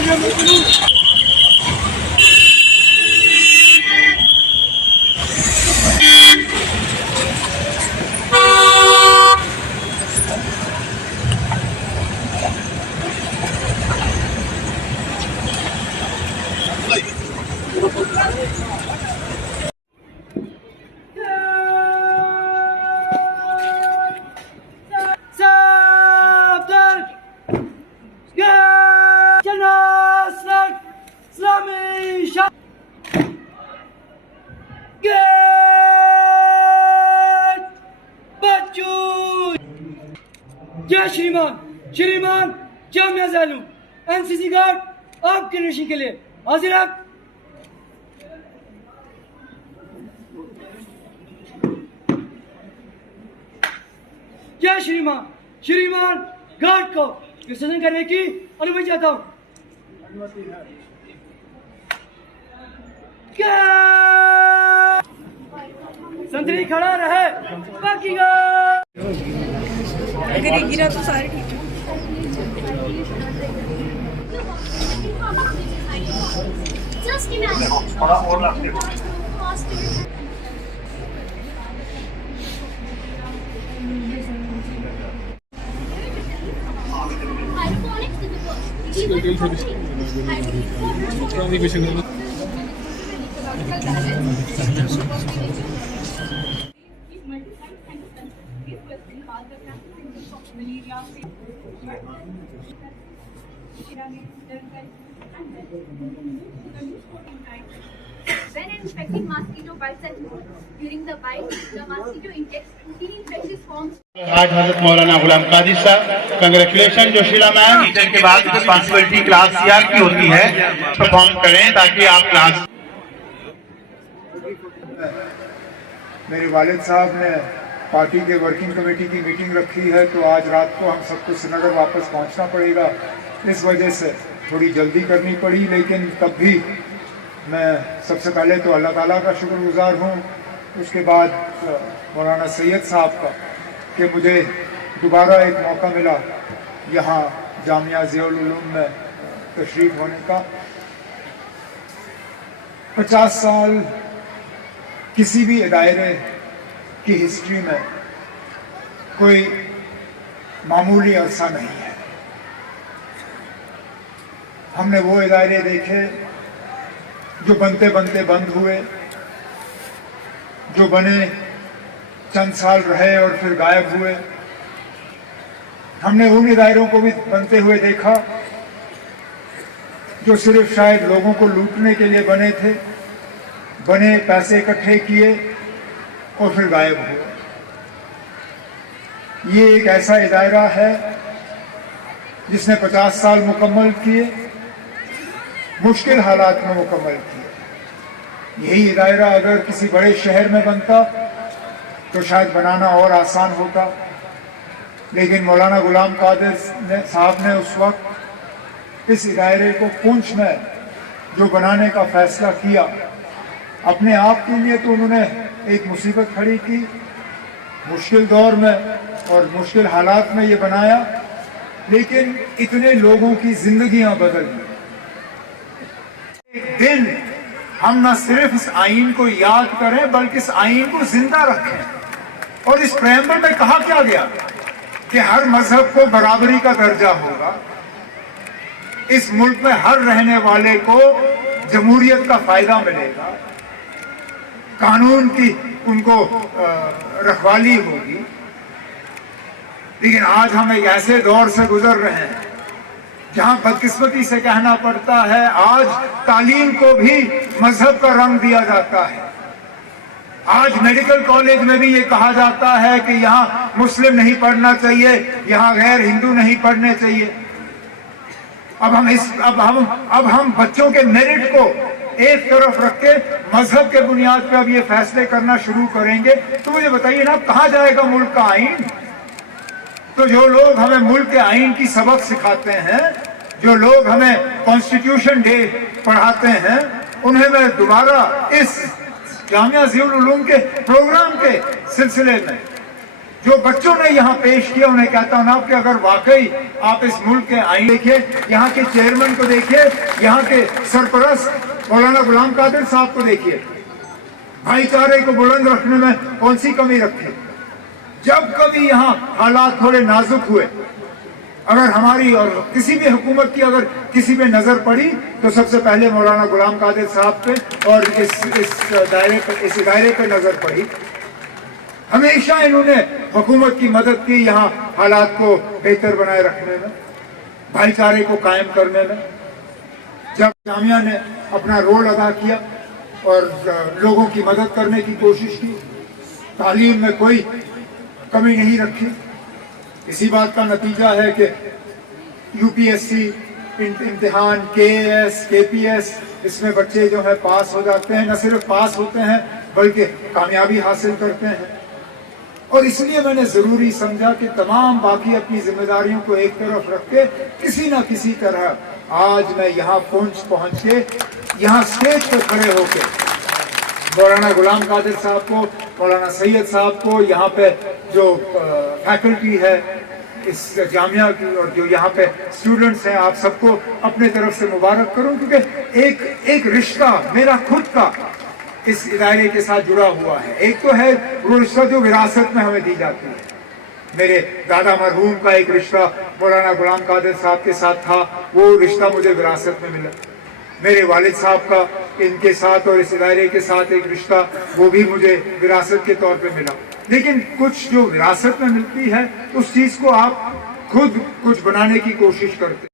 जय श्रीमान श्रीमान जामिया ज़ालू एनसीसी गार्ड आपके नशी के लिए हाजिर आप। जय श्रीमान श्रीमान गार्ड को विसर्जन करने की अनुमति चाहता हूँ। संतरी खड़ा रहे बाकी का अगर ये गिरा तो सारे ठीक है। When inspecting mosquito bites and during the bite, the mosquito injects protein infectious forms. आज हजरत मौलाना गुलाम कादिर साहब, कंग्रेचुलेशन जोशीला मैम। टीचर के बाद रिस्पांसिबिलिटी क्लास सीआर की होती है, परफॉर्म करें ताकि आप क्लास। मेरे वालिद साहब ने पार्टी के वर्किंग कमेटी की मीटिंग रखी है, तो आज रात को हम सबको श्रीनगर वापस पहुंचना पड़ेगा, इस वजह से थोड़ी जल्दी करनी पड़ी। लेकिन तब भी मैं सबसे पहले तो अल्लाह ताला का शुक्रगुजार हूँ, उसके बाद मौलाना सैयद साहब का कि मुझे दोबारा एक मौका मिला यहाँ जामिया ज़ियाउल उलूम में तशरीफ़ होने का। 50 साल किसी भी इदारे की हिस्ट्री में कोई मामूली अरसा नहीं है। हमने वो इदारे देखे जो बनते बनते बंद हुए, जो बने चंद साल रहे और फिर गायब हुए। हमने उन इदारों को भी बनते हुए देखा जो सिर्फ शायद लोगों को लूटने के लिए बने थे, बने, पैसे इकट्ठे किए और फिर गायब हुए। ये एक ऐसा इदारा है जिसने 50 साल मुकम्मल किए, मुश्किल हालात में मुकम्मल किए। यही इदारा अगर किसी बड़े शहर में बनता तो शायद बनाना और आसान होता, लेकिन मौलाना गुलाम कादिर साहब ने उस वक्त इस इदारे को पूंछ में जो बनाने का फैसला किया, अपने आप के लिए तो उन्होंने एक मुसीबत खड़ी की, मुश्किल दौर में और मुश्किल हालात में ये बनाया, लेकिन इतने लोगों की जिंदगियां बदल दी। एक दिन हम न सिर्फ इस आईन को याद करें बल्कि इस आईन को जिंदा रखें। और इस प्रेम्बल में कहा क्या गया कि हर मजहब को बराबरी का दर्जा होगा, इस मुल्क में हर रहने वाले को जमहूरियत का फायदा मिलेगा, कानून की उनको रखवाली होगी। लेकिन आज हम एक ऐसे दौर से गुजर रहे हैं जहां बदकिस्मती से कहना पड़ता है आज तालीम को भी मजहब का रंग दिया जाता है। आज मेडिकल कॉलेज में भी ये कहा जाता है कि यहाँ मुस्लिम नहीं पढ़ना चाहिए, यहाँ गैर हिंदू नहीं पढ़ने चाहिए। अब हम बच्चों के मेरिट को एक तरफ रख के मजहब के बुनियाद पे अब ये फैसले करना शुरू करेंगे, तो मुझे बताइए ना कहाँ जाएगा मुल्क का आईन। तो जो लोग हमें मुल्क के आईन की सबक सिखाते हैं, जो लोग हमें कॉन्स्टिट्यूशन डे पढ़ाते हैं, उन्हें मैं दोबारा इस जामिया ज़ियाउल उलूम के प्रोग्राम के सिलसिले में जो बच्चों ने यहाँ पेश किया उन्हें कहता हूँ ना कि अगर वाकई आप इस मुल्क के आईन देखिए, यहाँ के चेयरमैन को देखिए, यहाँ के सरपरस्त मौलाना गुलाम कादिर साहब को देखिए, भाईचारे को बुलंद रखने में कौन सी कमी रखी। जब कभी यहाँ हालात थोड़े नाजुक हुए, अगर हमारी और किसी भी हुकूमत की अगर किसी पे नजर पड़ी तो सबसे पहले मौलाना गुलाम कादिर साहब पे और इस दायरे पे नजर पड़ी। हमेशा इन्होंने हुकूमत की मदद की यहाँ हालात को बेहतर बनाए रखने में, भाईचारे को कायम करने में। जब जामिया ने अपना रोल अदा किया और लोगों की मदद करने की कोशिश की, तालीम में कोई कमी नहीं रखी। इसी बात का नतीजा है कि यूपीएससी इम्तिहान, केएएस, केपीएस, इसमें बच्चे जो है पास हो जाते हैं, न सिर्फ पास होते हैं बल्कि कामयाबी हासिल करते हैं। और इसलिए मैंने जरूरी समझा कि तमाम बाकी अपनी जिम्मेदारियों को एक तरफ रख के किसी न किसी तरह आज मैं यहाँ पहुँच के यहाँ स्टेज पर खड़े होके मौलाना गुलाम कादिर साहब को, मौलाना सैयद साहब को, यहाँ पे जो फैकल्टी है इस जामिया की और जो यहाँ पे स्टूडेंट्स हैं, आप सबको अपने तरफ से मुबारक करूं, क्योंकि एक रिश्ता मेरा खुद का इस इदारे के साथ जुड़ा हुआ है। एक तो है वो रिश्ता जो विरासत में हमें दी जाती है। मेरे दादा मरहूम का एक रिश्ता मौलाना गुलाम कादिर साहब के साथ था, वो रिश्ता मुझे विरासत में मिला। मेरे वालिद साहब का इनके साथ और इस इदारे के साथ एक रिश्ता, वो भी मुझे विरासत के तौर पे मिला। लेकिन कुछ जो विरासत में मिलती है उस चीज को आप खुद कुछ बनाने की कोशिश करते हैं।